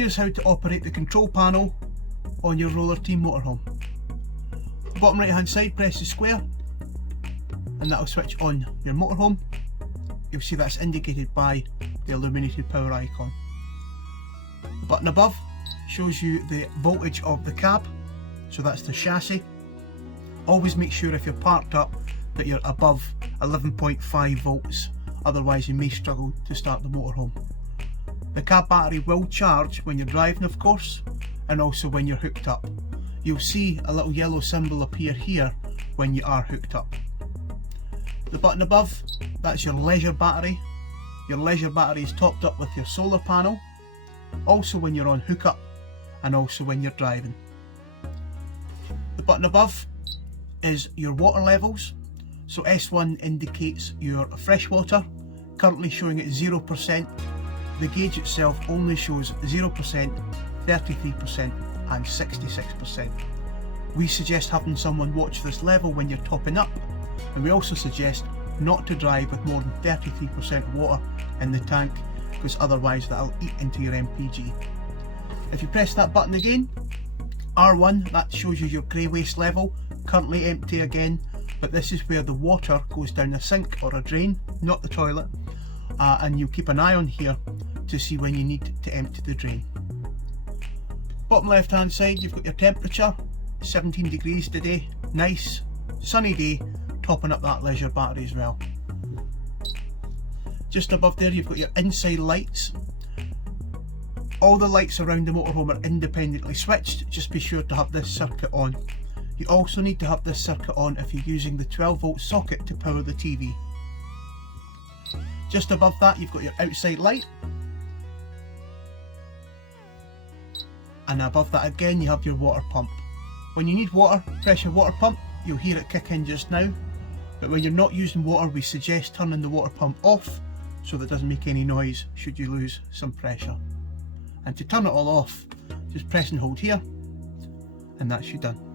Here's how to operate the control panel on your Rollerteam motorhome. Bottom right hand side, press the square and that will switch on your motorhome. You'll see that's indicated by the illuminated power icon. The button above shows you the voltage of the cab, so that's the chassis. Always make sure if you're parked up that you're above 11.5 volts, otherwise you may struggle to start the motorhome. The cab battery will charge when you're driving, of course, and also when you're hooked up. You'll see a little yellow symbol appear here when you are hooked up. The button above, that's your leisure battery. Your leisure battery is topped up with your solar panel, also when you're on hookup and also when you're driving. The button above is your water levels. So S1 indicates your freshwater, currently showing at 0%. The gauge itself only shows 0%, 33% and 66%. We suggest having someone watch this level when you're topping up, and we also suggest not to drive with more than 33% water in the tank, because otherwise that'll eat into your MPG. If you press that button again, R1, that shows you your grey waste level, currently empty again, but this is where the water goes down a sink or a drain, not the toilet, and you keep an eye on here to see when you need to empty the drain. Bottom left hand side, you've got your temperature, 17 degrees today, nice sunny day, topping up that leisure battery as well. Just above there you've got your inside lights. All the lights around the motorhome are independently switched, just be sure to have this circuit on. You also need to have this circuit on if you're using the 12 volt socket to power the TV. Just above that you've got your outside light, and above that again you have your water pump. When you need water, press your water pump, you'll hear it kick in just now, but when you're not using water we suggest turning the water pump off so that it doesn't make any noise should you lose some pressure. And to turn it all off, just press and hold here and that's you done.